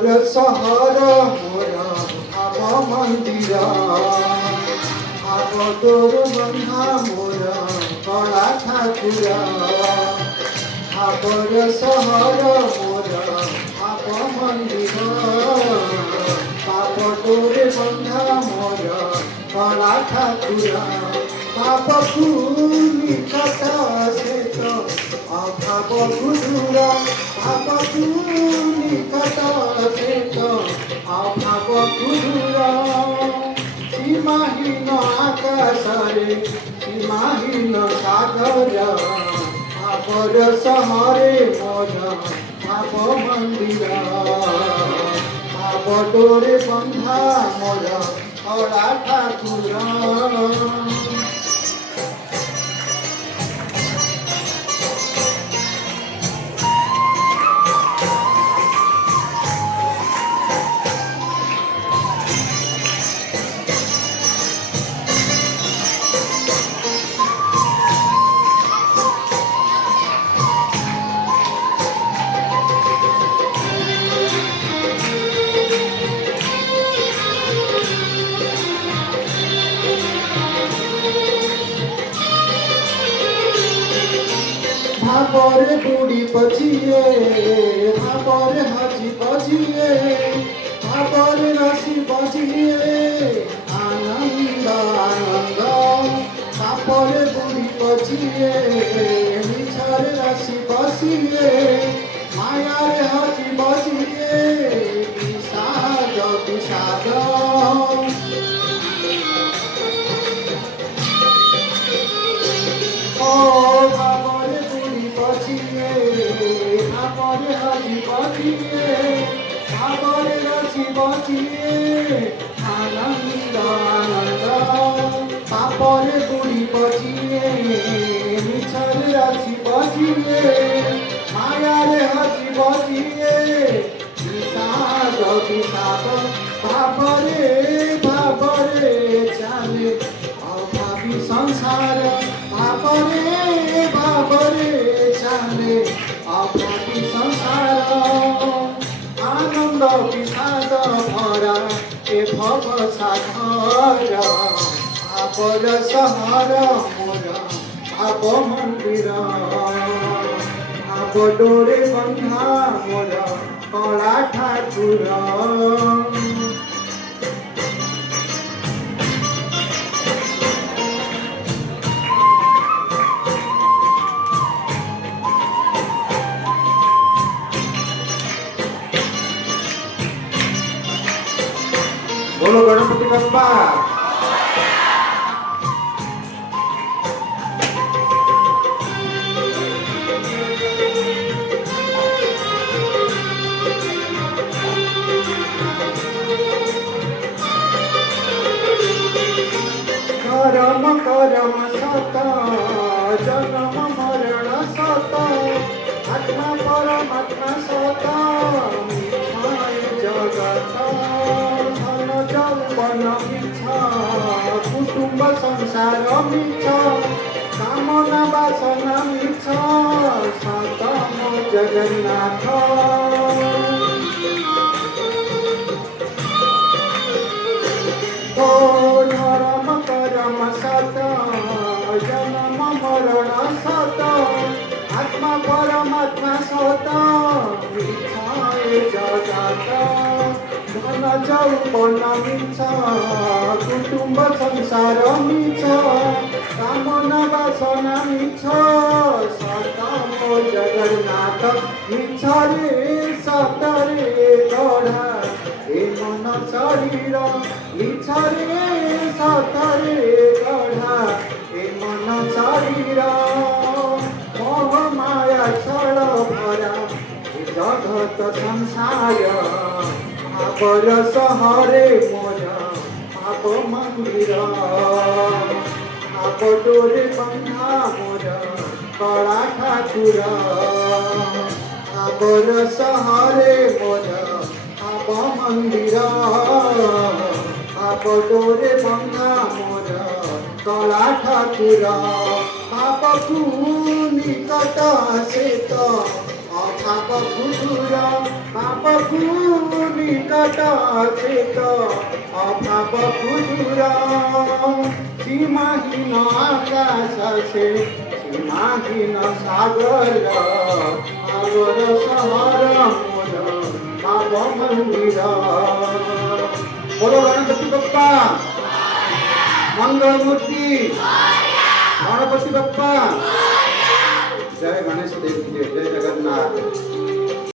পাপর সহর মোর ভাব মন্দির ভাবতোর বন্ধা মোর কলা ঠাকুর ভাবর সহর মোর ভাব মন্দির পাপতোর বন্ধা মোর কলা ঠাকুর পাপকু নিকট সে তো অভাব গুরুর পাপকু নিকট সে তো অভাব গুরুর সীমাহীন আকাশরে সীমাহীন সাগর পাপর সহরে মোর পাপ মন্দির পাপতোরে বন্ধা মোর কলা ঠাকুর। ভাবরে বুড়ি পচিয়ে ভাবরে হাজি বজিয়ে ভাবরে রসি বজিয়ে আনন্দ আনন্দ ভাবরে বুড়ি পচিয়ে মিছরে রসি বসিয়ে মায়ার হাজি বজিয়ে বিষাদ বিষাদ ও ভাবরে বুড়ি পচিয়ে ভাবরে হাজি বজিয়ে ভাবরে রসি বজিয়ে আনন্দ আনন্দ পাপরে বুড়ি পচিয়ে মিছরে রসি বজিয়ে মায়ার হাজি বজিয়ে বিষাদ বিষাদ ভাবরে ভাবরে চালে অভাবী সংসার ভাবরে ভাবরে চালে অভাবী সংসার আনন্দ বিষাদ ভরা এ ভব সাগর আপর সহর মোর ভাব মন্দির আপডোরে বন্ধা মোর কলা ঠাকুর। बोलो गणपति बप्पा। करम करम सत जन्म मरण सत आत्मा परमात्मा सत मिथ्याय जगत धन जौवन मिछ कुटुम्ब संसार मिछ कामना वासना मिछ सत मो जगन्नाथ। धर्म करम सत जन्म मरण सत आत्मा परमात्मा सत मिथ्याय जगत धन जौवन मिछ कुटुम्ब संसार मिछ कामना वासना मिछ सत मो जगन्नाथ। मिछ रे सत रे गढ़ा ए मन शरीर मिछ रे सत रे गढ़ा ए मन शरीर मोह माया छल भरा ए जगत संसार भाबर सहरे मोर भाब मंदिर भाबतोरे बंधा मोर कला ठाकुर भाबर सहरे मोर भाब मंदिर भाबतोरे बंधा मोर कला ठाकुर पापकु निकट से तो অভাব ক্ষুদ্র পাপকু নিকট চেত অভাব ক্ষুদ্র সীমাহীন আকাশ আছে সীমাহীন সাগর আগর সহর মোর ভাব মন্দির বলো গণপতি বাপ্পা मंगलमूर्ति गणपति बप्पा जय गणेश देव की जय जगन्नाथ।